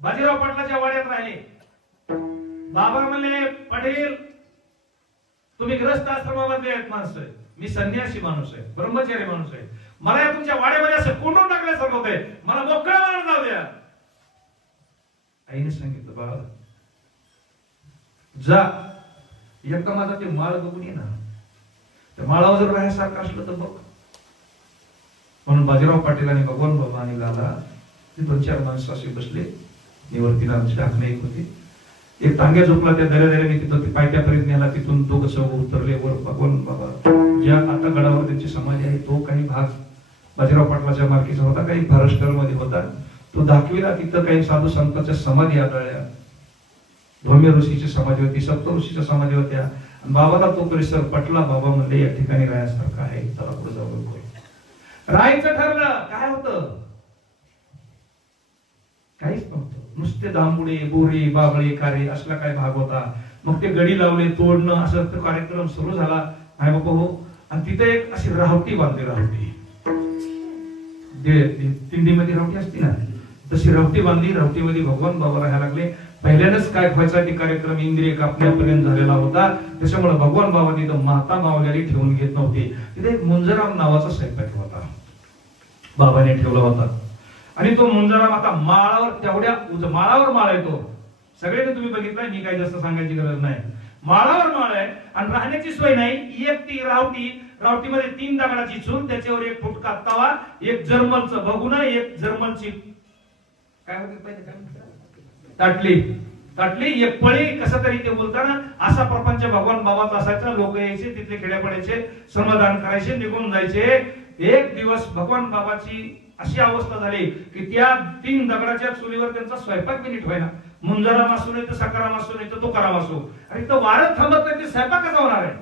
बाजीराव पाटलाच्या वाड्यात राहिले. बाबा म्हणले पाटील तुम्ही ग्रस्त आश्रमामध्ये आहेत माणसं मी संन्यासी माणूस आहे ब्रह्मचारी माणूस आहे. मला या तुमच्या वाड्यामध्ये असं कोंडून टाकल्यासारखं होतंय मला मोकळ्या मारून जाऊ द्या. आईने सांगितलं बाळा जा. एकदा माझा ते माळ बघून ये ना. त्या माळावर जर राहायसारखं असलं तर बघ. म्हणून बाजीराव पाटील आणि भगवान बाबा आणि गाला ते दोन चार माणसं असे बसले. निवर्तीनाथची आज्ञा एक होती. एक टांग्या झोपला त्या दऱ्या दऱ्याने तिथं ते पायथ्यापर्यंत नेला तिथून तो कसं उतरले वर भगवान बाबा. ज्या आता गडावर त्यांची समाधी आहे तो काही भाग बाजीराव पाटलाच्या मार्केचा होता काही महाराष्ट्रमध्ये होता. तो दाखविला तिथं काही साधू संतांच्या समाधी आढळल्या. धोम्य ऋषीची समाधी होती सप्त ऋषीच्या समाधी होत्या. आणि बाबाला तो परिसर पटला बाबा म्हणले या ठिकाणी राहण्यासारखं आहे चला पुढे जाऊ बघू राहायचं ठरलं काय होतं? काहीच नव्हतं. नुसते दांबुडे बोरे बाबळे कारे असला काय भाग होता. मग ते गडी लावले तोडणं असं तो कार्यक्रम सुरू झाला. आहे बाबा हो. आणि तिथे एक अशी राहवटी बांधली राहटी. दे- दे- दिंडीमध्ये रावटी असते ना? तशी रावटी बांधली रावटीमध्ये भगवान बाबा राहायला लागले. पहिल्यानंच काय व्हायचा ते कार्यक्रम इंद्रिय कापण्यापर्यंत झालेला होता. त्याच्यामुळे भगवान बाबा तिथं माता मावल्याली ठेवून घेत नव्हते. तिथे एक मुंजराम नावाचा स्वयंपाक होता. बाबाने ठेवला होता. आणि तो मुंजाराम आता माळावर तेवढ्या उज- माळावर माळ आहे तो. सगळे तुम्ही बघितलं मी काही जास्त सांगायची गरज नाही. माळावर माळ आहे आणि राहण्याची सोय नाही. एक ती रावटी रावटीमध्ये तीन दगडाची चूल त्याच्यावर एक फुटका तवा एक जर्मलचं बघून एक जर्मलची काय होते ताटली. ताटली एक पळी कसं तरी ते बोलताना असा प्रपंच भगवान बाबाचा असायचा. लोक यायचे तिथले खेड्यापड्याचे श्रमदान करायचे निघून जायचे. एक दिवस भगवान बाबाची अशी अवस्था झाली की त्या तीन दगडाच्या चुलीवर त्यांचा स्वयंपाक बी नीट व्हायना मुंजराम असू नाही तर सकाराम असू नाही तर तो कराम असू. आणि तो वारत थांबत नाही ते स्वयंपाकच होणार आहे.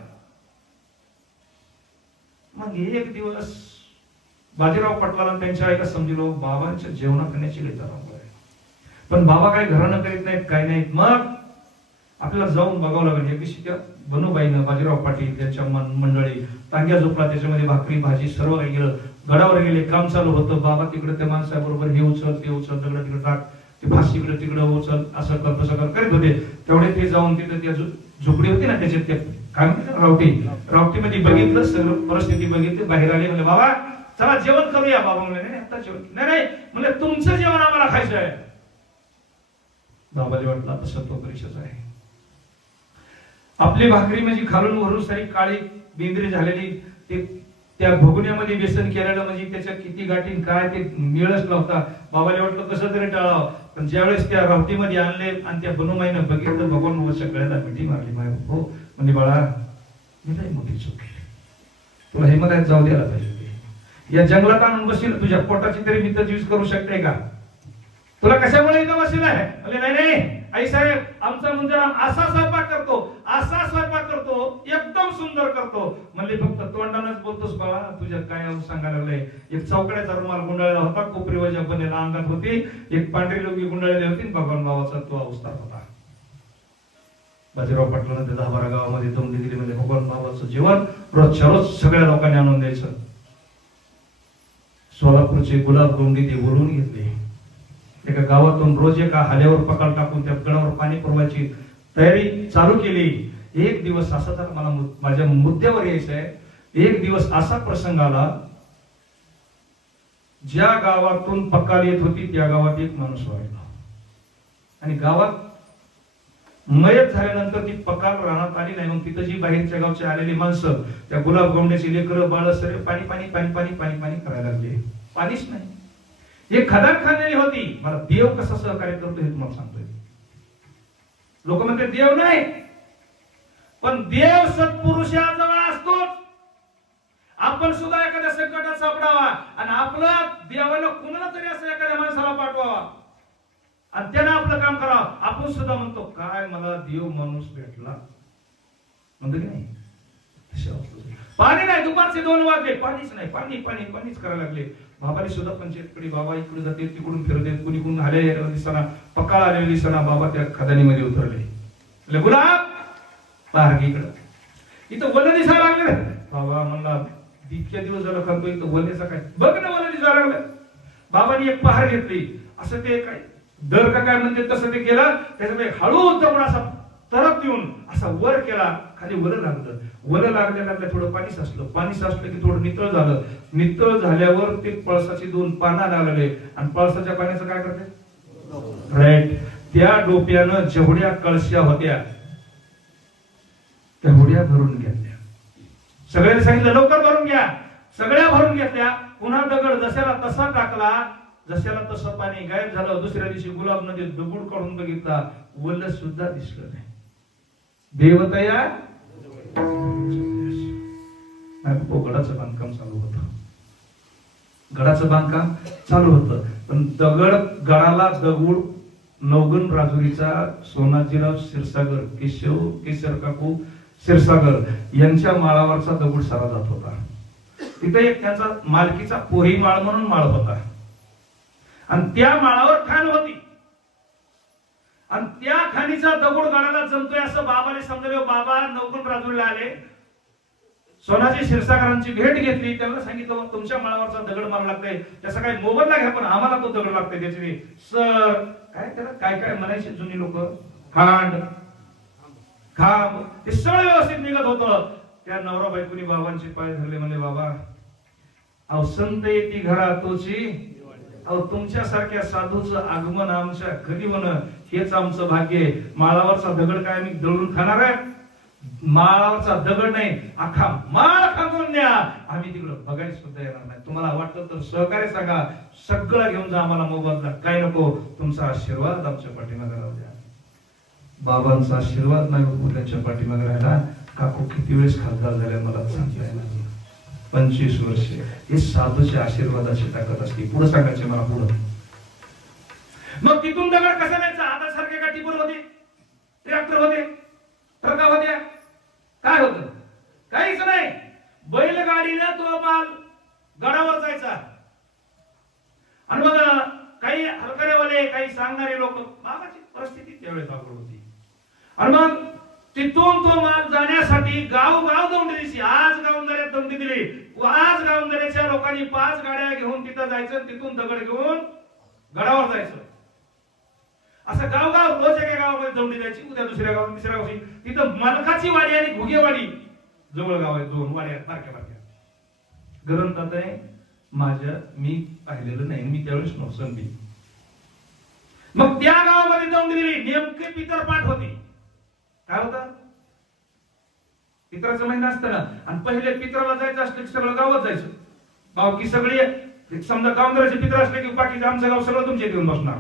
मग एक दिवस बाजीराव पटलाला त्यांच्या एका समजलो बाबांच्या जेवण करण्याची लई पण बाबा काही घरानं करीत नाहीत काही नाहीत. मग आपल्याला जाऊन बघावं लागेल. एक दिवशी त्या बनूबाईनं बाजीराव पाटील त्यांच्या मन- मंडळी टांग्या झोपला त्याच्यामध्ये भाकरी भाजी सर्व काही गेलं गडावर गेले काम चालू होतं. बाबा तिकडे त्या माणसाबरोबर हे उचल ते उचल दगड तिकडे टाक. ते फास इकडे तिकडे उचल. असं कर तसं कर. करीत होते. तेवढे ते जाऊन तिथे त्या झोपडी होती ना त्याच्यात ते काय म्हणते रावटी? रावटीमध्ये बघितलं सगळं परिस्थिती बघितली. बाहेर आले म्हणजे बाबा चला जेवण करूया. बाबा म्हणले नाही आता जेवण. नाही नाही. म्हणजे तुमचं जेवण आम्हाला खायचं आहे. बाबाले वाटला तसं तो परिषद आहे. आपली भाकरी म्हणजे खालून वरून सारी काळी बेंद्री झालेली. ते त्या भगुण्यामध्ये व्यसन केलेलं म्हणजे त्याच्या किती गाठीन काय ते मिळच नव्हता. बाबाला वाटलं कसं तरी टाळावं. पण ज्यावेळेस त्या रावटीमध्ये आणले आणि त्या बनुमाईनं बघितलं भगवान बाबाच्या मिठी मारली. माय हो. म्हणजे बाळा मी नाही मोठी चूक तुला हिमालयात जाऊ द्यायला पाहिजे या जंगलात आणून बसील तुझ्या पोटाची तरी मी तर यूज करू शकते का? तुला कशामुळे इथं बसेल आहे? नाही नाही. आई साहेब आमचा मुंजरा असा स्वयंपाक करतो असा स्वयंपाक करतो एकदम सुंदर करतो. म्हणले फक्त तोंडानच बोलतोस बाळा. तुझ्या काय सांगायला लागलंय एक चौकड्याचा रुमाल गुंडाळला होता. कोपरी वजा बनेला अंगात होती. एक पांढरी लोकी गुंडाळलेली होती भगवान भावाचा तो अवस्था होता. बाजीराव पाटलानं ते दहा बारा गावामध्ये दमडी दिली. म्हणजे भगवान भावाचं जीवन रोजच्या रोज सगळ्या लोकांनी आणून द्यायचं. सोलापूरचे गुलाब डोंगी ते बोलवून घेतले. एका गावातून रोज एका हाल्यावर पकाल टाकून त्या गडावर पाणी पुरवायची तयारी चालू केली. एक दिवस असा तर मला माझ्या मुद्द्यावर यायचं आहे एक दिवस असा प्रसंग आला ज्या गावातून पकाल येत होती त्या गावात एक माणूस वाढला. आणि गावात मयत झाल्यानंतर ती पकाल राहण्यात आली नाही. मग तिथं जी बाहेरच्या गावची आलेली माणसं त्या गुलाब गोंड्याची लेकरं बाळ सगळे पाणी पाणी पाणी पाणी पाणी पाणी करायला लागले. पाणीच नाही. एक खदान खाल्लेली होती. मला देव कसा सहकार्य करतो हे तुम्हाला सांगतोय. लोक म्हणते देव नाही. पण देव सत्पुरुषाजवळ असतोच. आपण सुद्धा एखाद्या संकटात सापडावा आणि आपला देवाला कुणाला तरी असं एखाद्या माणसाला पाठवावा. आणि त्यानं आपलं काम करावं. आपण सुद्धा म्हणतो काय मला देव माणूस भेटला? म्हणतो की नाही? पाणी नाही दुपारचे दोन वाजले. पाणीच नाही. पाणी पाणी पाणीच करायला लागले. बाबाने सुद्धा पंचायतकडे बाबा इकडे जाते तिकडून फिरत आहेत कुणी कुणी आले दिसताना पकाळ आलेले दिसताना बाबा त्या खदानीमध्ये उतरले. गुलाब पाहर इकडं इथं वल दिसायला लागले. बाबा म्हणला इतक्या दिवस झालं खातो इथं वल्याचा काय बघ ना वल दिसायला लागलं. बाबांनी एक पहार घेतली. असं ते काय? दर का काय म्हणते तसं ते केलं. त्याच्यामध्ये हळू दगड असा तरफ देऊन असा वर केला. खाली वर लागलं. वर लागल्यानंतर थोडं पाणी साचलं. पाणी साचलं की थोडं नितळ झालं. नितळ झाल्यावर ते पळसाची दोन पाना लागले. आणि पळसाच्या पाण्याचं काय करते? राईट त्या डोप्यानं जेवढ्या कळश्या होत्या तेवढ्या भरून घेतल्या. सगळ्यांनी सांगितलं लवकर भरून घ्या. सगळ्या भरून घेतल्या. पुन्हा दगड जशाला तसा टाकला जशाला तसं पाणी गायब झालं दुसऱ्या दिवशी गुलाब नदीत दगड काढून बघितला वल्ल सुद्धा दिसलं नाही. देवतया गडाचं बांधकाम चालू होत. गडाचं बांधकाम चालू होत. पण दगड गडाला दगड नवगण राजुरीचा सोनाजीराव क्षीरसागर केशव केशर काकू क्षीरसागर यांच्या माळावरचा दगड सारा जात होता. तिथे एक त्यांचा मालकीचा पोही माळ म्हणून माळ होता. आणि त्या माळावर खान होती. आणि त्या खाणीचा दगड गडाला जमतोय असं बाबाने समजले बाबा नवगुण राजुरीला आले. सोनाजी क्षीरसागरांची भेट घेतली. त्यांना सांगितलं "मग तुमच्या माळावरचा दगड मारा लागतंय. त्याचा काही मोबदला घ्या पण आम्हाला तो दगड लागतोय त्याची सर काय त्याला काय काय म्हणायचे जुनी लोक? खांड. खांब ते सगळं व्यवस्थित निघत होतं. त्या नवरा बायकोनी बाबांचे पाय धरले म्हणले बाबा अहो संत येते घरा तोची अहो तुमच्यासारख्या साधूचं आगमन आमच्या घरी म्हण हेच आमचं भाग्य आहे. माळावरचा दगड काय आम्ही दळून खाणार आहे? माळावरचा दगड नाही अख्खा माळ खांदून न्या. आम्ही तिकडं बघायला सुद्धा येणार नाही. तुम्हाला वाटत तर सहकार्य सांगा. सगळं घेऊन जा आम्हाला मोबाईलला काय नको? तुमचा आशीर्वाद आमच्या पाठीमागे राहू द्या. बाबांचा आशीर्वाद नाही मुलांच्या पाठीमागे राहिला. काकू किती वेळेस खासदार झाल्या मला सांगता येणार नाही. पंचवीस वर्षे. हे साधूचे आशीर्वादाची ताकद असते. पुढे सांगायचे मला पुढं. मग तिथून दगड कसा न्यायचा? आता सारखे का टिपूर होते ट्रॅक्टर होते ट्रका होत्या. काय होत? काहीच नाही. बैलगाडीनं तो माल गडावर जायचा. आणि मग काही हलकऱ्यावाले काही सांगणारे लोक बाबाची परिस्थिती त्यावेळेस अवघड होती. आणि मग तिथून तो माल जाण्यासाठी गाव गाव दौंडी दिली. आज गावंदऱ्यात दौंडी दिली. आज गावंदऱ्याच्या लोकांनी पाच गाड्या घेऊन तिथं जायचं तिथून दगड घेऊन गडावर जायचं. असं गावगाव रोज एका गावामध्ये दौंडी द्यायची उद्या दुसऱ्या गावात तिसऱ्या गावची तिथं मलकाची वाडी आणि घुगेवाडी जवळ गाव आहे दोन वाड्या बारक्या बारक्या. ग्रंथात आहे माझ्या मी पाहिलेलं नाही मी त्यावेळेस नोसंबी मग त्या गावामध्ये दौंडी दिली. नेमके पितर पाठ होती. काय होतं? पित्राचं महिना असतं ना आणि पहिले पित्राला जायचं असलं की सगळं गावात जायचं. बावकी सगळी समजा गावंदराचे पित्र असले की बाकीचं आमचं गाव सगळं तुमच्या इथे येऊन बसणार.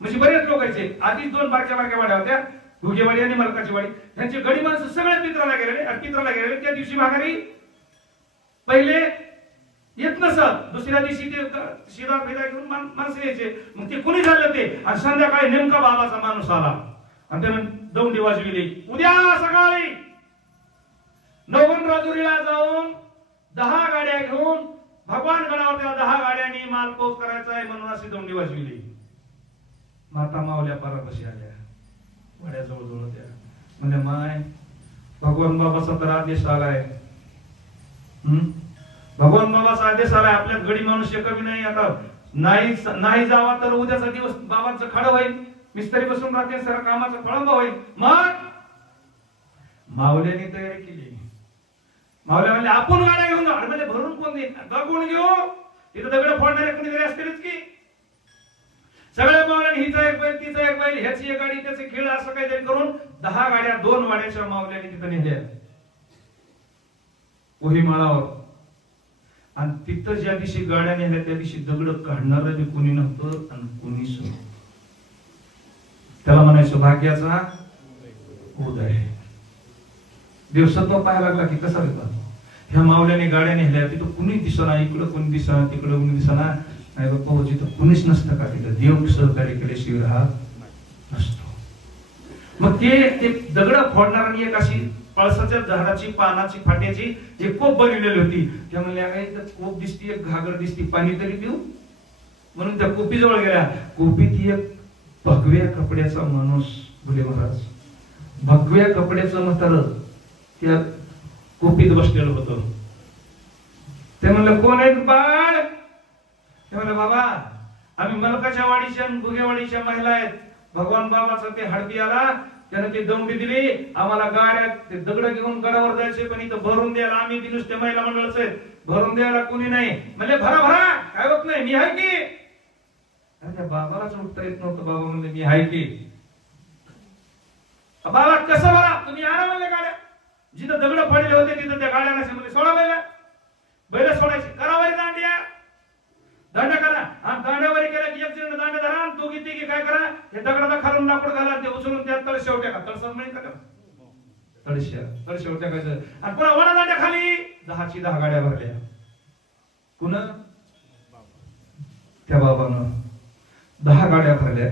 म्हणजे बरेच लोक यायचे. आधीच दोन बारक्या बारक्या वाड्या होत्या घुगेवाडी आणि मलकाची वाडी. त्यांचे गडी माणसं सगळे पित्राला गेलेले आणि पित्राला गेलेले. त्या दिवशी माघारी पहिले येत नसत. दुसऱ्या दिवशी ते शिरा घेऊन माणसं यायचे. मग ते कुणी झालं ते? आणि संध्याकाळी नेमका बाबाचा माणूस आला. आणि त्यानं दौंडी वाजविली. उद्या सकाळी नवन राजुरीला जाऊन दहा गाड्या घेऊन भगवान गडावर त्या दहा गाड्यांनी माल पोच करायचा आहे म्हणून अशी दिवस वाजविली. माता मावल्या पारापाशी आल्या. वड्याजवळ जवळ होत्या. म्हणजे माय भगवान बाबाचा तर आदेश आलाय. हम्म? भगवान बाबाचा आदेश आलाय. आपल्यात गडी मनुष्य कमी नाही. आता नाही नाही जावा तर उद्याचा दिवस बाबांचं खडं होईल. मिस्त्री बसून राहते सर कामाचा फळंबा होईल. मग? मावल्याने तयारी केली. मावल्या म्हणजे आपण गाड्या घेऊन जा. म्हणजे भरून कोण देईल? दगड घेऊ. तिथं दगड फोडणारे कोणीतरी असतीलच की. सगळ्या मावल्याने हिचा एक बैल तिचा एक बैल ह्याची एक गाडी त्याचे खेळ असं काहीतरी करून दहा गाड्या दोन वाड्याच्या मावल्याने तिथं नेल्या. ओही माळावर. आणि तिथं ज्या दिवशी गाड्या नेल्या त्या दिवशी दगड काढणार बी कोणी नव्हतं आणि कोणीच नव्हतं. त्याला म्हणायचं भाग्याचा उदय दिवसात तो पाहायला लागला की कसा होता? ह्या मावल्याने गाड्या नेल्या तिथं कुणी दिसना इकडं कोणी दिसना तिकडं कुणी दिसना. नाही बाप्पा जिथं कुणीच नसतं का तिथं? देव सहकार्य केल्याशिवाय हा नसतो. मग ते ते दगड फोडणार आणि एक अशी पळसाच्या झाडाची पानाची फाट्याची एक कोप बनवलेली होती त्या म्हणल्या काय इथं कोप दिसती एक घागर दिसती पाणी तरी पिऊ. म्हणून त्या कोपीजवळ गेल्या. कोपीत एक भगव्या कपड्याचा माणूस भुले महाराज. भगव्या कपड्याचं म्हातारं त्या कोपीत बसलेलं होतं. ते म्हणलं कोण आहे बाळ? ते म्हणलं बाबा आम्ही मलकाच्या वाडीच्या गुगेवाडीच्या महिला आहेत. भगवान बाबाचा ते हडपी आला त्यानं ती दौंडी दिली. आम्हाला गाड्या ते दगड घेऊन गडावर जायचे पण इथं भरून द्यायला आम्ही ती नुसते महिला मंडळच भरून द्यायला कोणी नाही. म्हणजे भरा भरा काय होत नाही मी आहे की? त्या बाबालाच उठता येत नव्हतं बाबा म्हणजे मी आहे की. बाबा कसं भरा तुम्ही आणा म्हणले गाड्या. जिथं दगड पडले होते तिथं त्या गाड्या नसे म्हणजे सोडा बैल. बैल सोडायची. करा बरी दांडिया. दांडा करा. आणि दांड्यावर केला की एक जण दांडा धरा आणि दोघी तिघी काय करा. हे दगडाला खालून लाकूड घाला ते उचलून त्यात शेवट्या का तळसं मिळेल का त्याला? तळशे शेवट्या टाकायचं आणि पुन्हा वडा दांड्या खाली. दहाची दहा गाड्या भरल्या. कुण? त्या बाबानं. दहा गाड्या भरल्या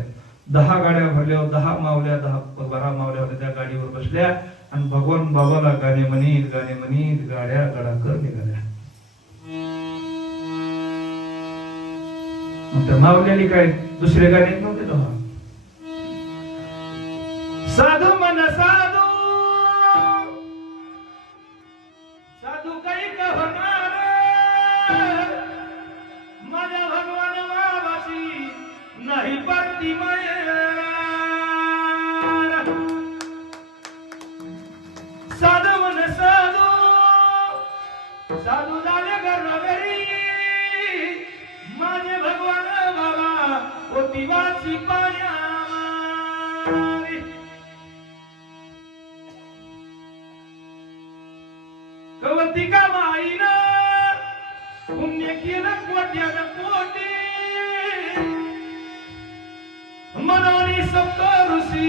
दहा गाड्या भरल्यावर दहा मावल्या दहा बारा मावल्या होत्या त्या गाडीवर बसल्या आणि भगवान बाबाला गाणे म्हणीत गाणे म्हणीत गाड्या गडाकर निघाल्या. मग त्या मावल्याने काय? दुसरे गाणे नव्हते तेव्हा साधू मनसा कवतिका माईना? पुण्य केलं कोटी. सप्त ऋषी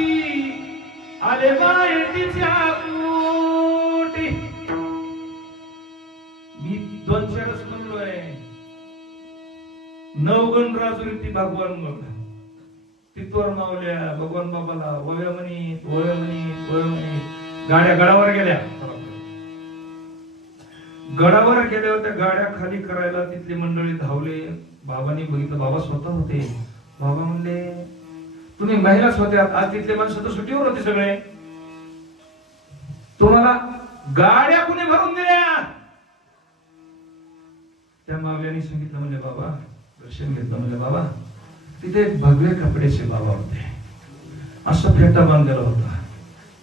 आले बाय तिच्या पोटी. मी दोनशे रस म्हणलोय नवगण राजुरी भगवान बघ मावल्या भगवान बाबाला वव्या म्हणी वव्या म्हणी वव्या म्हणी गाड्या गडावर गेल्या. गडावर गेल्यावर त्या गाड्या खाली करायला तिथली मंडळी धावले. बाबांनी बघितलं बाबा स्वतः होते. बाबा म्हणले तुम्ही महिलाच होत्या आज तिथले माणसं तर सुट्टीवर होते सगळे. तुम्हाला गाड्या कुणी भरून दिल्या? त्या मावल्याने सांगितलं म्हणजे बाबा दर्शन घेतलं. म्हणजे बाबा तिथे भगवे कपड्याचे बाबा होते. असं फेटा बांधलेला होता.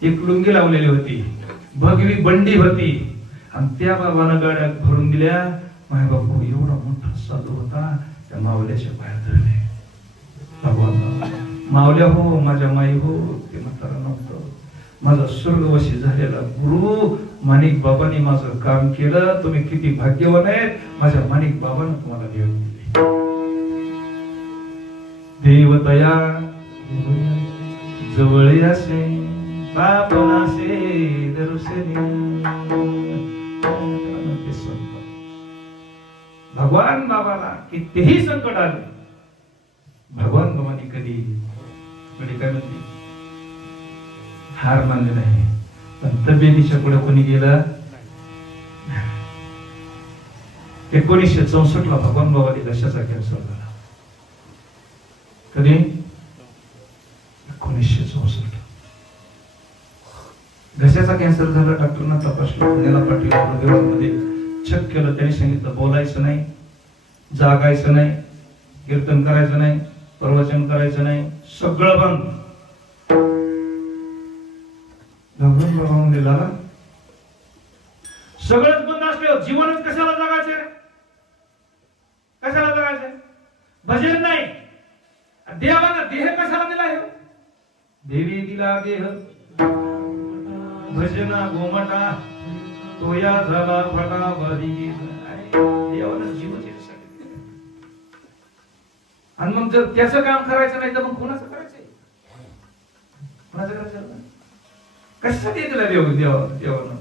एक लुंगी लावलेली होती. भगवी बंडी होती. आणि त्या बाबानं गाड्या भरून दिल्या माझ्या बापू एवढा मोठा साधू होता त्या मावल्याच्या बाहेर धरले. भगवान मावल्या हो माझ्या माई हो ते म्हातारा नव्हतं. माझा स्वर्गवशी झालेला गुरु माणिक बाबांनी माझं काम केलं तुम्ही किती भाग्यवान आहेत माझ्या माणिक बाबानं तुम्हाला देव दिले. देवतया जवळ असे पापनासे दर्शनी भगवान बाबाला कितीही संकट आले भगवान बाबांनी कधी कधी काय म्हणते हार मानले नाही. पण तब्येतीच्या पुढे कोणी गेलं? एकोणीसशे चौसष्ट ला भगवान बाबाने दशाचा कॅन्सर झाला केलं त्यांनी सांगितलं बोलायचं नाही जागायचं नाही कीर्तन करायचं नाही प्रवचन करायचं नाही सगळं बंद. बाबा म्हणजे लाला सगळंच बंद असलं जीवनच कशाला जगायचे रे? कशाला जगायचं? भजन नाही. देवाला देह कशाला दिला हे? देवी दिला देह. भजना गोमटा. तोया झाला फटा बरी देवाला जीव आणि मग जर त्याचं काम करायचं नाही तर मग कोणाचं करायचंय कोणाचं करायचं कशासाठी दिला देव देवा देवानं?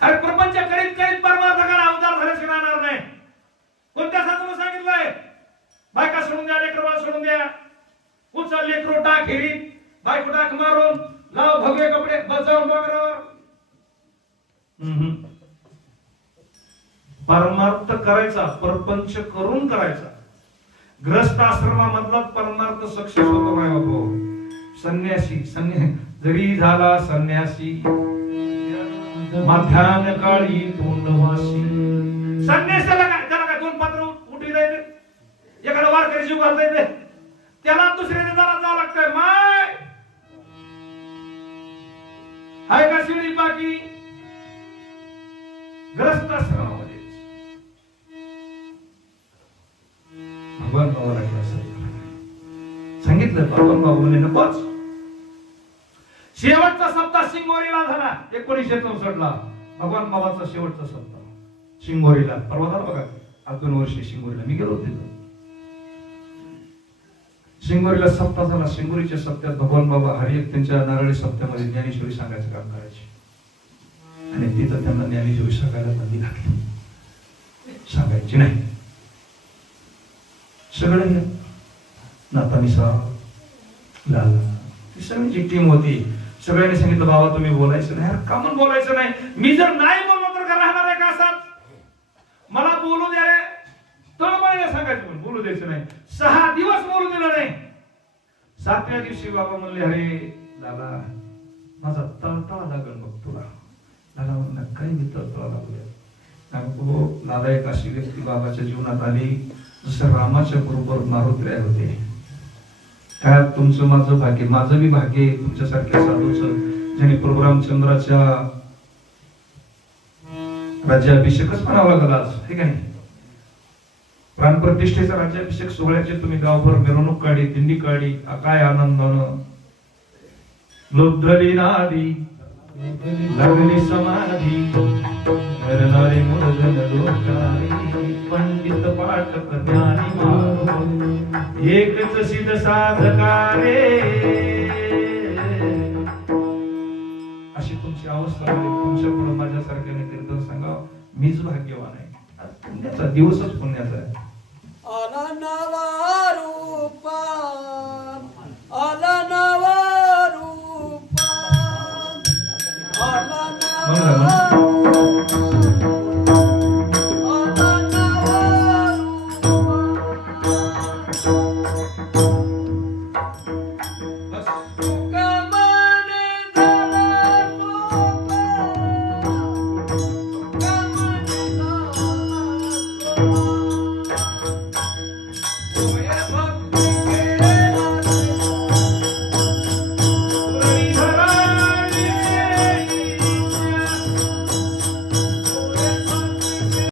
अरे प्रपंच करीत करीत परमार्थाकडे अवतार झाल्याशिवाय राहणार नाही. कोणत्या साधून सांगितलंय? बायका सोडून द्या लेकर सोडून द्या. उचल लेकरो टाक हिरीत. बायको टाक मारून. लाव भगवे कपडे बस जाऊन परमार्थ करायचा परपंच करून करायचा. ग्रस्त आश्रमामधला परमार्थ सक्सेस होतो नाही बाबा संन्यासी संन्या जरी झाला संन्यासी मध्यान काळी तोंडवासी संन्यासाला काय त्याला काय दोन पात्र उठी जायचे एखादा वारकरी जीव घालता येते ग्रस्त आश्रमामध्ये भगवान बाबाला सांगितलं भगवान बाबा नकोच. शेवटचा सप्ताह सिंगोरीला झाला एकोणीसशे चौसष्टला. भगवान बाबाचा शेवटचा सप्ताह. शिंगोरीला परवा झाला बघा आज दोन वर्षी शिंगोरीला. मी गेलो तिथं. शिंगोरीला सप्ताह झाला शिंगोरीच्या सप्त्यात भगवान बाबा हरी त्यांच्या नारळी सप्त्यामध्ये ज्ञानेश्वरी सांगायचं काम करायचे. आणि तिथं त्यांना ज्ञानेश्वरी सांगायला बंदी घातली सांगायची नाही. सगळे नातानिसा साहेब लाला ती सगळ्यांची टीम होती सगळ्यांनी सांगितलं बाबा तुम्ही बोलायचं नाही. अरे का बोलायचं नाही? मी जर नाही बोललो तर का राहणार आहे का असाच मला बोलू द्या रे. तळमळीने सांगायचं पण बोलू द्यायचं नाही. सहा दिवस बोलू दिलं नाही. सातव्या दिवशी बाबा म्हणले अरे दादा माझा तळतळा लागल बघ तुला. दादा म्हणलं काय लागले तळतळा लागूया हो अशी व्यक्ती बाबाच्या जीवनात आली जसं रामाच्या बरोबर मारुत्र्या होते. काय तुमचं माझं भाग्य माझं बी भाग्य तुमच्यासारख्या साधूच ज्याने प्रभू रामचंद्राच्या राज्याभिषेकच म्हणावा लागला आज हे का प्राणप्रतिष्ठेचा राज्याभिषेक सोहळ्याचे तुम्ही गावभर मिरवणूक काढी दिंडी काढी काय आनंदानं लोद्धली नादी लागली समाधी नरनारी मुरगन लोकारी पंडित पाठक ज्ञानी मारो एकच सिद्ध साधकारे. अशी तुमची अवस्था आहे तुमच्यापुढे माझ्यासारख्याने कीर्तन सांगा मीच भाग्यवान आहे. पुण्याचा दिवसच पुण्याचा आहे. Música